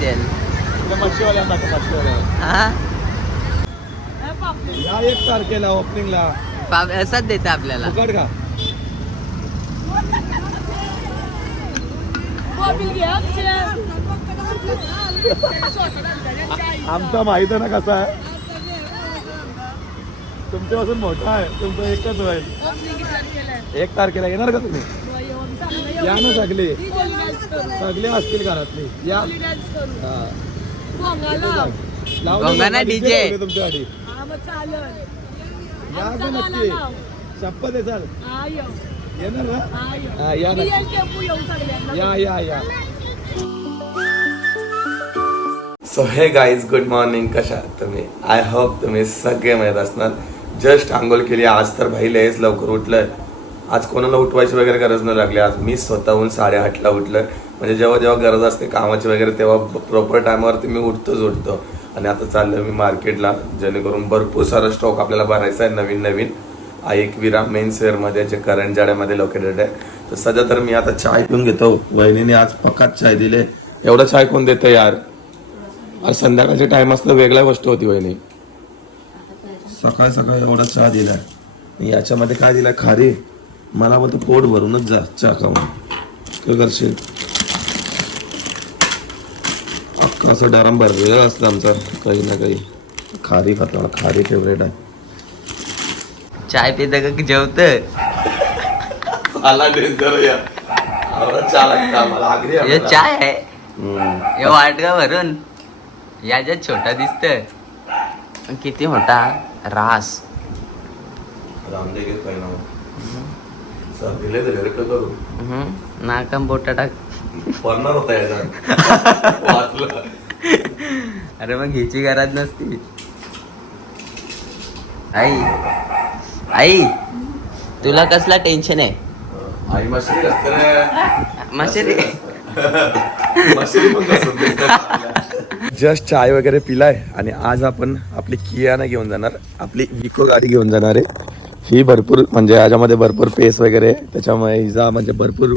Diesel. हा या 1 तारखेला ओपनिंगला असाच देतं आपल्याला. फुकट का? आमचा माहित आहे ना कसा आहे, तुमच्यापासून मोठा आहे, तुमचं एकच होईल. 1 तारखेला येणार का तुम्ही? या ना सगळे सगळे असतील घरातले या. गोंगाना डीजे तुमच्यासाठी या का नक्की? शपथ आहे सर येणार ना? हा या ना, या या या. सो हे गाईज गुड मॉर्निंग, कशा आहात तुम्ही? आय होप तुम्ही सगळे माहीत असणार. जस्ट आंघोळ केली. आज तर भाई लयच लवकर उठलंय. आज कोणाला उठवायची वगैरे गरज नाही लागली. आज मी स्वतःहून 8:30ला उठलं. म्हणजे जेव्हा जेव्हा गरज असते कामाची वगैरे तेव्हा प्रॉपर टायमावरती मी उठतो. आणि आता चाललं मी मार्केटला, जेणेकरून भरपूर सारा स्टॉक आपल्याला भरायचा आहे नवीन. एकविरा मेन्स वेअरमध्ये जे करंजाड्यामध्ये लोकेटेड आहे. तर सध्या तर मी आता चाय पिऊन घेतो. वहिनीने आज पक्काच चाय दिले. एवढा चाय कोण देतं यार? आज संध्याकाळचे टाइम असलं वेगळ्या गोष्ट होती. वहिनी सकाळ एवढा चहा दिलाय. याच्यामध्ये काय दिलाय? खारी. मला बोलतो पोट भरूनच जा चहा खाऊन. काय करशील? अख्खा असं डरम भरलेलं असतं आमचं काही ना काही. खारी खातो, खारी फेवरेट आहे. चाय पिता का जेवत? चाय आहे हे वाट का भरून. याच्यात छोटा दिसत, किती मोठा रास. नाकाम बोटा टाक. अरे मग घ्यायची गरज नसती. आई तुला कसला टेन्शन आहे? आई मशरी असते ना. मशरी जस्ट चाय वगैरे पिलाय आणि आज आपण आपली कियाना घेऊन जाणार. आपली विको गाडी घेऊन जाणार आहे. ही भरपूर म्हणजे याच्यामध्ये भरपूर पेस वगैरे आहे, त्याच्यामुळे हिचा म्हणजे भरपूर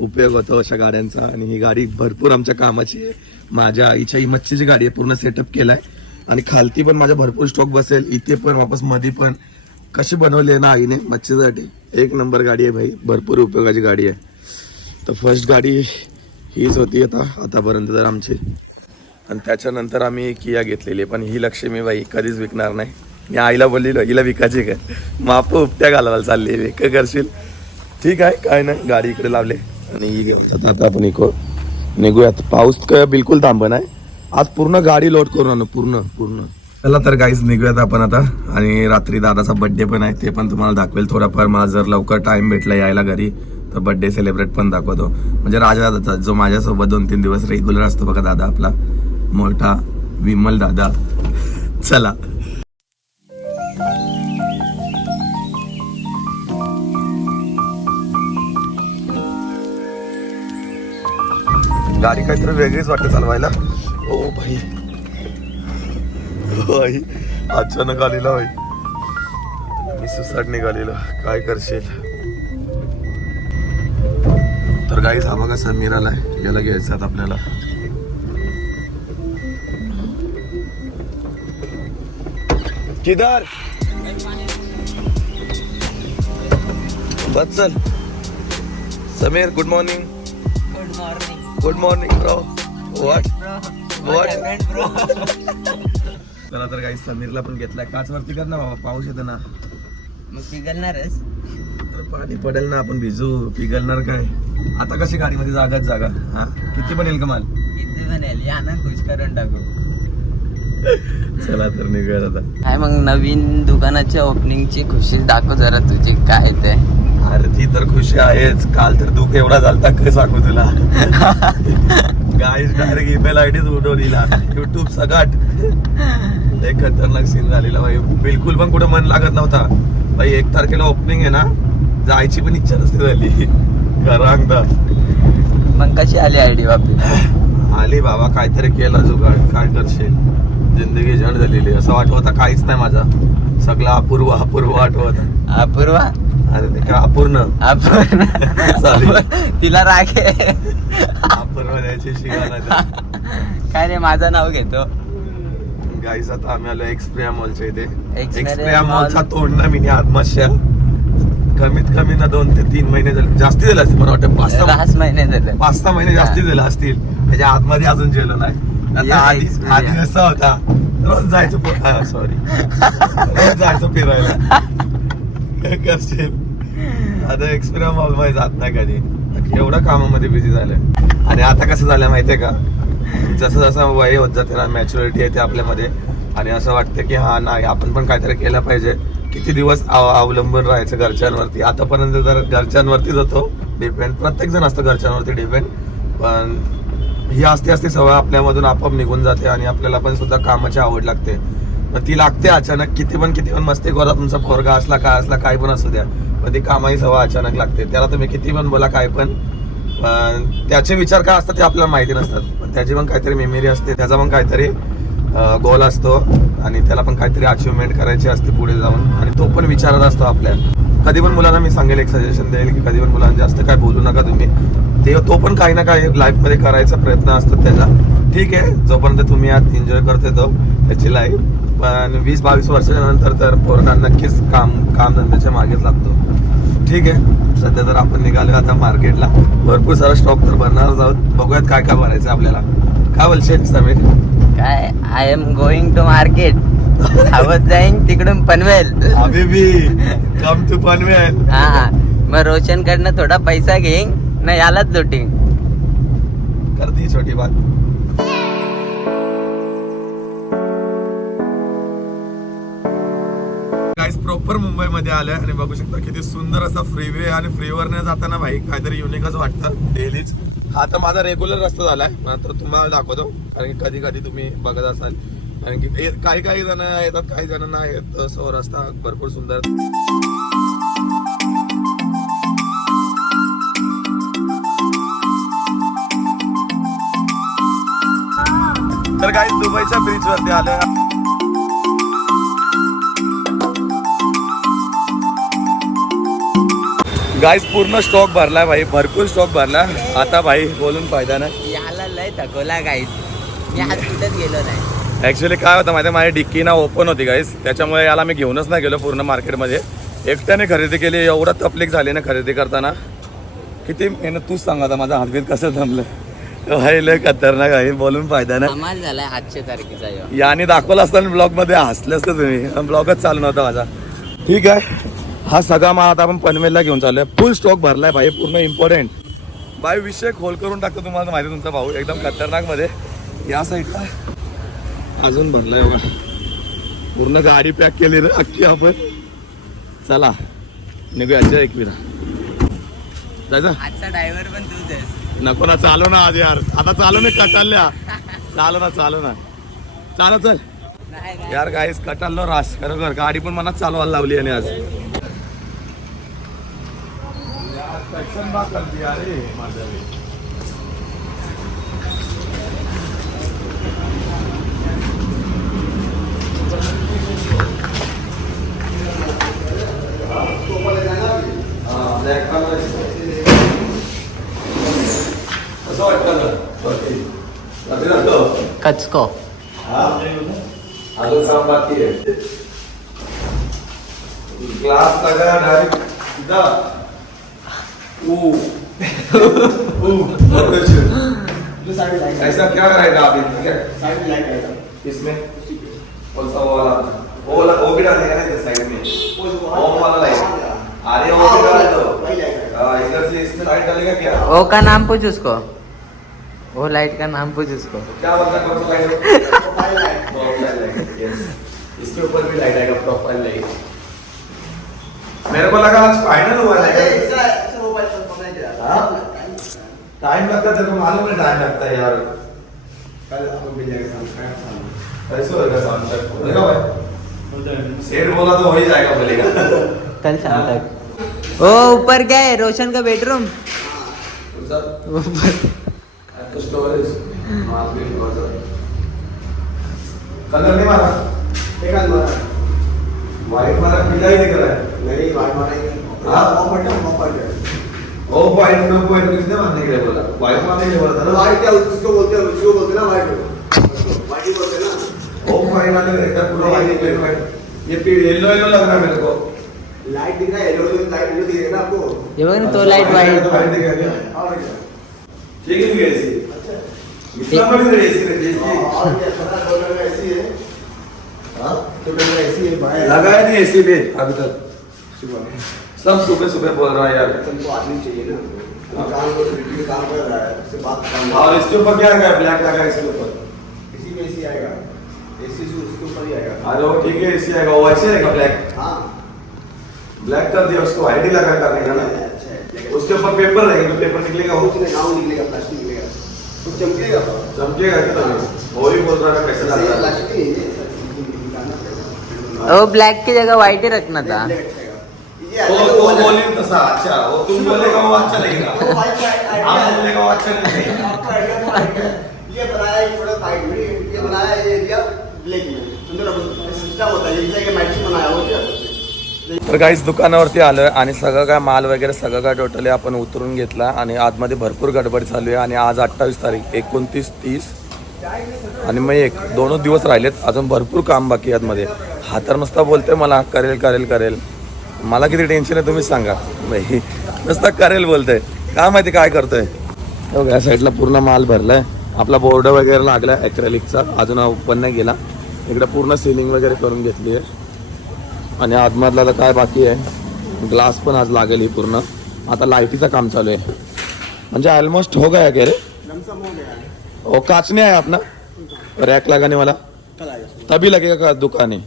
उपयोग होतो अशा गाड्यांचा. आणि ही गाडी भरपूर आमच्या कामाची आहे. माझ्या आईच्या ही मच्छीची गाडी आहे, पूर्ण सेटअप केलाय. आणि खालती पण माझ्या भरपूर स्टॉक बसेल, इथे पण वापस मध्ये पण. कशी बनवली आहे ना आईने मच्छीसाठी. 1 नंबर गाडी आहे भाई, भरपूर उपयोगाची गाडी आहे. तर फर्स्ट गाडी हीच होती आतापर्यंत तर आमची. आणि त्याच्यानंतर आम्ही किया घेतलेली, पण ही लक्ष्मी बाई कधीच विकणार नाही. मी आईला बोललेलो हिला विकायची काय, माप उपट्या घालायला चाललेली. काय करशील? ठीक आहे, काय नाही. गाडी इकडे लावले आणि ही घेऊन आता आपण निघूयात. पाऊस काय बिलकुल थांब नाही. आज पूर्ण गाडी लोड करून आणू पूर्ण. चला तर गाईज निघूयात आपण आता. आणि रात्री दादाचा बर्थडे पण आहे, ते पण तुम्हाला दाखवेल थोडाफार. मला जर लवकर टाइम भेटला यायला घरी तर बर्थडे सेलिब्रेट पण दाखवतो. म्हणजे राजा दादा जो माझ्यासोबत 2-3 दिवस रेग्युलर असतो बघा, दादा आपला मोठा विमल दादा. चला गाडी काहीतरी वेगळीच वाटते चालवायला. ओ भाई अचानक आलेला भाई, मी सुसाट निघालेलो. काय करशील? तर गाईज हा बघा समीर आलाय, याला घ्यायचं आपल्याला. किधर बस चल. Sameer good morning. Good morning bro. What चला तर काही समीरला पण घेतलाय. काच वरती कर ना बाबा, पाऊस येतो ना. मग पिघलणारच तर पाणी पडेल ना, आपण भिजू. पिघलणार काय? आता कशी गाडीमध्ये जागा. हा किती बनेल कमाल? किती बनेल या ना, खुश करून टाकू. चला तर निघूया आता. काय मग नवीन दुकानाच्या ओपनिंगची खुशी दाखव जरा तुझी, काय ते. अरे ती तर खुशी आहेच. काल तर दुःख एवढा झालता काय सांगू तुला. गाईज डायरेक्ट ईमेल आयडीच उडवलीला, युट्यूब सगट. एक खतरनाक सीन झालेला भाई. बिलकुल पण कुठं मन लागत नव्हता भाई. 1 तारखेला ओपनिंग आहे ना, जायची पण इच्छा नसते झाली. खरं मग कशी आली आयडी वापस? आली बाबा, काहीतरी केला जुगाड. काय करशील? जिंदगी जड झालेली. असं वाटवता काहीच नाही माझा. सगळा अपूर्व आठवत. अपूर्वा अरे ते काय अपूर्ण आपण Sorry. तिला राग आहे. अपूर्ण द्यायची शिकायला. काय रे माझं नाव घेतो. गाईस आता आम्ही आलो एक्सप्रिया मॉलच्या इथे. Xperia Xperia Mall. मॉलचा तोडणं मी आत्मशा कमीत कमी ना 2 ते 3 महिने झाले. जास्ती झाले असतील मला वाटतं 5-6 महिने झाले. 5-6 महिने जास्ती झाले असतील. त्याच्या आतमध्ये अजून गेलो नाही. आता या आधी Xperia. कसा होता रोज जायचं सॉरी रोज जायचं फिरायला. काय करशील आता एक्सप्रिया मॉल मध्ये जात नाही कधी. एवढं कामामध्ये बिझी झालंय. आणि आता कसं झालं माहितीये का, जसं जसं वय होत जाते ना, मॅच्युरिटी येते आपल्यामध्ये आणि असं वाटतं की हा नाही आपण पण काहीतरी केलं पाहिजे. किती दिवस अवलंबून राहायचं घरच्यांवरती. आतापर्यंत जर घरच्यांवरतीच होतो डिपेंड. प्रत्येक जण असतं घरच्यांवरती डिपेंड. पण ही असते सवय आपल्यामधून आपोआप निघून जाते आणि आपल्याला पण सुद्धा कामाची आवड लागते. पण ती लागते अचानक. किती पण मस्ती करा, तुमचा पोरगा असला काय असला काही पण असू द्या, पण ती कामाची सवय अचानक लागते. त्याला तुम्ही किती पण बोला काय पण त्याचे विचार काय असतात ते आपल्याला माहिती नसतात. पण त्याची पण काहीतरी मेमरी असते, त्याचा पण काहीतरी गोल असतो आणि त्याला पण काहीतरी अचिव्हमेंट करायची असते पुढे जाऊन. आणि तो पण विचारत असतो आपल्या. कधी पण मुलांना मी सांगेल, एक सजेशन देईल की कधी पण मुलांना जास्त काय बोलू नका तुम्ही. तो पण काही ना काही लाईफमध्ये करायचा प्रयत्न असतो त्याचा. ठीक आहे, जोपर्यंत तुम्ही आत एन्जॉय करते तो त्याची लाईफ. पण 20-22 वर्षाच्या नंतर तर पोरगा नक्कीच कामधंद्याच्या मागेच लागतो. ठीक आहे, सध्या तर आपण निघालो आता मार्केटला. भरपूर सारा स्टॉक तर भरणारच आहोत. बघूयात काय काय भरायचं आपल्याला. काय बोलशील समीर? काय I am going to market. धावत जाईन तिकडून पनवेल. अभी कम टू पनवेल. हा, मग रोशन कडनं थोडा पैसा घेईन ना, यालाच लुटिंग कर दी छोटी बात. गाईस प्रॉपर मुंबईमध्ये आलोय आणि बघू शकता किती सुंदर असा फ्रीवे. आणि फ्रीवर न जाताना भाई काहीतरी युनिकच वाटतं डेलीच. हा तर माझा रेग्युलर रस्ता झालाय, मात्र तुम्हाला दाखवतो कारण की कधी कधी तुम्ही बघत असाल. कारण की काही जण येतात, काही जण नाही येत. सो रस्ता भरपूर सुंदर. तर काही दुबईच्या बीच वरती आलोय. गाईस पूर्ण स्टॉक भरलाय भाई, भरपूर स्टॉक भरला. आता भाई बोलून फायदा नाही. याला लय थकवला गाईस. मी आज कुठेच गेलो नाही. ऍक्च्युली काय होतं माहिती, माझी डिक्की ना ओपन होती गाईस, त्याच्यामुळे याला मी घेऊनच नाही गेलो पूर्ण मार्केटमध्ये. एकट्याने खरेदी केली. एवढा तकलीफ झाली ना खरेदी करताना. किती मेहनत तूच सांगा आता. माझा हातबीत कसं जमलं भाई, लय खतरनाक आहे. बोलून फायदा नाही. कमाल झालाय आजच्या तारखेचा. याने दाखवलं असतं ब्लॉग मध्ये, हसले असतं तुम्ही. ब्लॉगच चालू नव्हता माझा. ठीक आहे, हा सगळा माल आता आपण पनवेलला घेऊन चाललोय. फुल स्टॉक भरलाय भाई, पूर्ण इम्पॉर्टंट. भाई विषय खोल करून टाकतो तुम्हाला माहिती. तुमचा भाऊ एकदम खतरनाक मध्ये. या साईडला अजून भरलाय बघा. पूर्ण गाडी पॅक केली रे अख्खी आपण. चला निघूया. एक विरा जायचं. आजचा ड्रायव्हर पण तूच आहेस. नको ना, चालू ना आज यार. आता चालू नाही कटाल्या. चालू ना चालू चल नाही यार. गाईस कटाललो रास खरोखर. गाडी पण मनात चालवायला लावली आणि आज कचको. अजून काम बाकी आहे. ग्लास लगा डायरेक्ट सीधा. ऐसा क्या रहेगा अभी? ठीक है, इसमें कौन सा वो वाला वो भी डालेगा ना इधर साइड में. ओम वाला लाइट. अरे वो भी डाल दो. इधर से इसमें लाइट डालेगा क्या? ओ का नाम पूछ उसको. वो लाइट का नाम पूछ उसको. क्या बोलता है? कौन सा लाइट? Profile light. यस, इसके ऊपर भी लाइट आएगा, प्रोफाइल लाइट. मेरे को लगा आज फाइनल हुआ है. टाइम लगता है, तेरे को मालूम है टाइम लगता है यार. कल आपको मिल जाएगा. कैसे होगा साउंड चेक? देखो भाई, सेठ बोला तो हो ही जाएगा, बोलेगा कल शाम तक. ओ ऊपर क्या है? रोशन का बेडरूम. स्टोरेज कलर नहीं मारा. एक मारा. व्हाइट मारा, पीला ही दिख रहा है. नहीं, व्हाइट मारा ही. ओ पॉइंट में पॉइंट किसने मारने के लिए बोला? वाइट मारने के लिए बोला था ना? वाइट क्या उसको बोलते हैं, उसको बोलते हैं ना वाइट, वाइट ही बोलते हैं ना। ओ पॉइंट वाले एकदम पूरा वाइट वाइट, ये येलो येलो लग रहा है मेरे को। लाइट दिख रहा है, येलो लाइट येलो दिखेगा ना आपको। हे बघ ना, तो लाईट वाईट. तो वाइट दिखेगा क्या? और क्या? ठीक है ऐसी इतना बड़ी ऐसी रखी और क्या पता बोल रहा ऐसी है। हां तो मेरा ऐसी है भाई, लगाया नहीं ऐसी भी अभी तक। सब सुबह सुबह बोल रहा है यार। तुमको आदमी चाहिए ना, काम को ड्यूटी काम कर रहा है, उससे बात काम। और इसके ऊपर क्या है? ब्लैक लगा है इसके ऊपर। इसी में एसी आएगा, एसी से उसके ऊपर ही आएगा। अरे वो ठीक है एसी आएगा, वो ऐसे आएगा ब्लैक। हाँ ब्लैक कर दिया उसको, आईडी लगा करने का ना। अच्छा है। उसके ऊपर पेपर रहेगा, तो पेपर निकलेगा वो। उसमें गाँव निकलेगा, प्लास्टिक निकलेगा, तो चमकेगा। चमकेगा क्या तभी? वो ही बोल रहा है कैसे लग रहा है। प्लास्टिक नहीं है सर, ओ ब्लैक की जगह व्हाइट ही रखना था. वो बोले तसा अच्छा, वो तुम बोलेगा वो अच्छा लगेगा, आप बोलेगा वो अच्छा नहीं लगेगा। ये बनाया ये थोड़ा साइड में, ये बनाया ये एरिया ब्लैक में, सुंदर सिस्टम होता है, जैसे कि मैचिंग बनाया हो क्या। तर गाईस दुकानावरती आलोय आणि सगळं काय माल वगैरे सगळं काय टोटली आपण उतरून घेतला आणि आतमध्ये भरपूर गडबड चालू आहे. आणि आज 28 तारीख 29, 30 आणि मग 1 2 दिवस राहिलेत, अजून भरपूर काम बाकी आहे आतमध्ये. हा तर नुसता बोलतोय मला करेल करेल करेल, मला किती टेन्शन आहे तुम्हीच सांगा. नाही नुसता करेल बोलतोय, काय माहिती काय करतोय. या साईडला पूर्ण माल भरलाय, आपला बोर्ड वगैरे लागलाय ॲक्रेलिकचा, अजून ओपन नाही गेला. इकडे पूर्ण सीलिंग वगैरे करून घेतली आहे आणि आतमधला काय बाकी आहे, ग्लास पण आज लागेल ही पूर्ण. आता लाईटीचं काम चालू आहे, म्हणजे ऑलमोस्ट हो गया क्या रे? लमसम हो गया है, वो कांच नहीं आया अपना रैक लगाने वाला, कल आएगा, तभी लगेगा का दुकान है?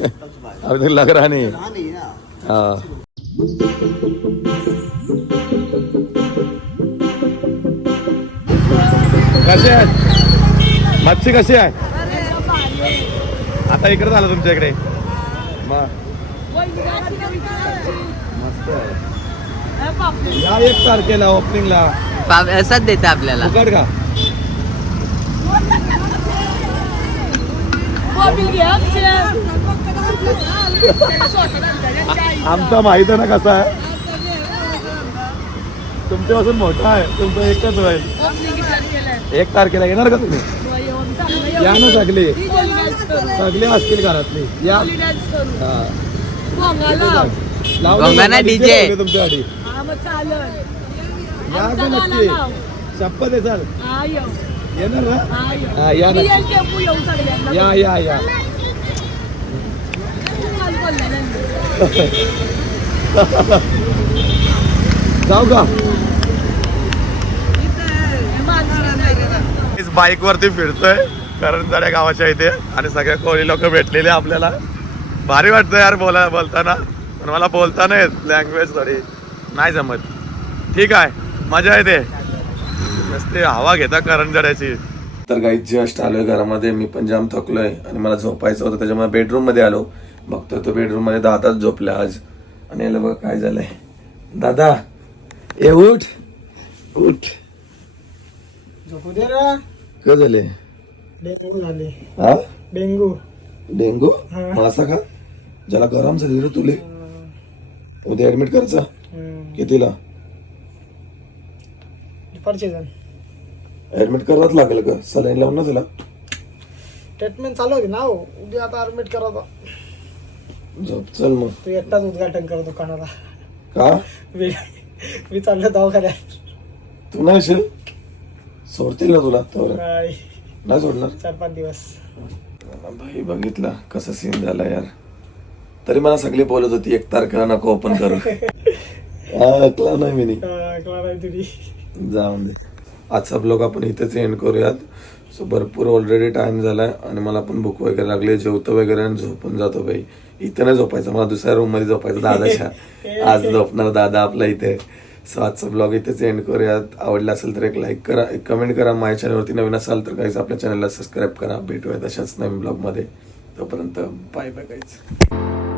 कल सुबह आएगा। अभी तक लग रहा नहीं. हाँ नहीं है ना। हाँ कसे आहेत मच्छी, कशी आहे? आता इकडे झालं तुमच्या इकडे मग मस्त आहे. या 1 तारखेला ओपनिंगला असाच देते आपल्याला. फुकट का? आमचा माहित आहे ना कसा आहे, तुमच्यापासून मोठा आहे, तुमचं एकच होईल. 1 तारखेला येणार का तुम्ही? या ना सगळे सगळे असतील घरातले या. हा. लावलं भोंगा ना DJ DJ. लावले तुमच्यासाठी. या का नक्की शपथ आहे सर, येणार ना? हा या ना, या या या. जाऊ का? बाईक वरती फिरतोय करंजड्या गावाच्या इथे आणि सगळे कोळी लोक भेटलेले आपल्याला. भारी वाटतं यार बोलताना, पण मला बोलता नाही येत, लँग्वेज थोडी नाही जमत. ठीक आहे, मजा येते, नसते हवा घेता करंजड्याची. तर काही जस्ट आलोय घरामध्ये, मी पण जाम थकलोय आणि मला झोपायचं होतं, त्याच्यामुळे बेडरूम मध्ये आलो. बघतोय तो बेडरूम मध्ये दादाच झोपला आज. आणि याला बघा काय झालंय. दादा ए उठ उठ, झोपू दे रे, काय झाले? डेंगू झाले. हा डेंगू डेंगू? असं का? ज्याला गरम झाली रे तुले, उद्या ऍडमिट करायचा. कितीला? दुपारचे जण ऍडमिट करावंच लागेल का? सलाईन लावून ना त्याला. ट्रीटमेंट चालू होती ना, उद्या आता ऍडमिट करा. झोप चल मग. तू एकटाच उद्घाटन कर दुकानाला. का? मी चाललो दवाखान्यात. तू नाही येशील? सोडतील ना तुला? तर नाही, नाही सोडणार. 4-5 दिवस. भाई बघितला कसा सीन झाला यार. तरी मला सगळी बोलत होती 1 तारखेला नको ओपन करू. ऐकला नाही मी. जाऊन दे. आजचा ब्लॉग आपण इथेच एंड करूयात. सो भरपूर ऑलरेडी टाइम झालाय आणि मला पण भूक वगैरे लागली, जेवतो वगैरे आणि झोपून जातो. भाई इथे नाही झोपायचं, मला दुसऱ्या रूम मध्ये झोपायचं दादाच्या. आज झोपणार दादा आपला इथे. सो आजचा ब्लॉग इथेच एंड करूयात. आवडला असेल तर एक लाईक करा, एक कमेंट करा. माझ्या चॅनलवरती नवीन असाल तर काहीच आपल्या चॅनलला सबस्क्राईब करा. भेटूयात अशाच नवीन ब्लॉग मध्ये. तोपर्यंत बाय बाय गाईज.